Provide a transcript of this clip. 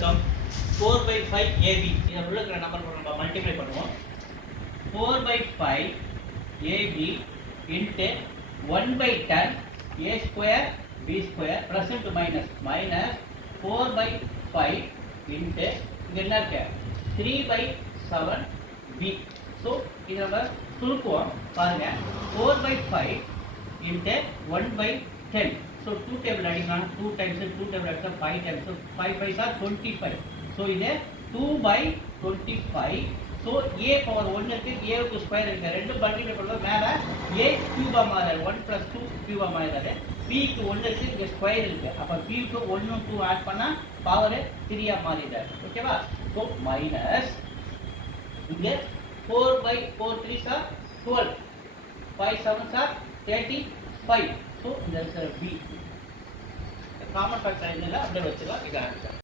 become 4 by 5 AB. இதை உள்ள இருக்கிற நம்பர் நம்ம மல்டிப்ளை பண்ணுவோம். 4 by 5 AB into 1 by 10 A square B square plus into minus 4 by 5 into இங்க என்ன இருக்கு 3 by 7 B. ஸோ இதை நம்ம சுருக்குவோம் பாருங்க 4 by 5 into 1 by 10. So 2 table adding on 2 times 2 table adding 5 times. So 5 5 are 25. So இது 2 by 25. So a power 1 இருக்கு a க்கு square இருக்கு ரெண்டு மல்டிப்ளை பண்ணும்போது மேல a கியூபா மாறுது 1 plus 2 கியூபா மாறுது b க்கு 1 இருக்கு இங்க ஸ்கொயர் இருக்கு அப்ப b க்கு 1 2 ஆட் பண்ணா பவர் 3 ஆ மாறிடுது ஓகேவா so மைனஸ் இங்க 4 by 4 3s are 12 5 7s are 35 so there is a b common factor என்னல அப்படியே வச்சுக்கலாம் இத ஆன்சர்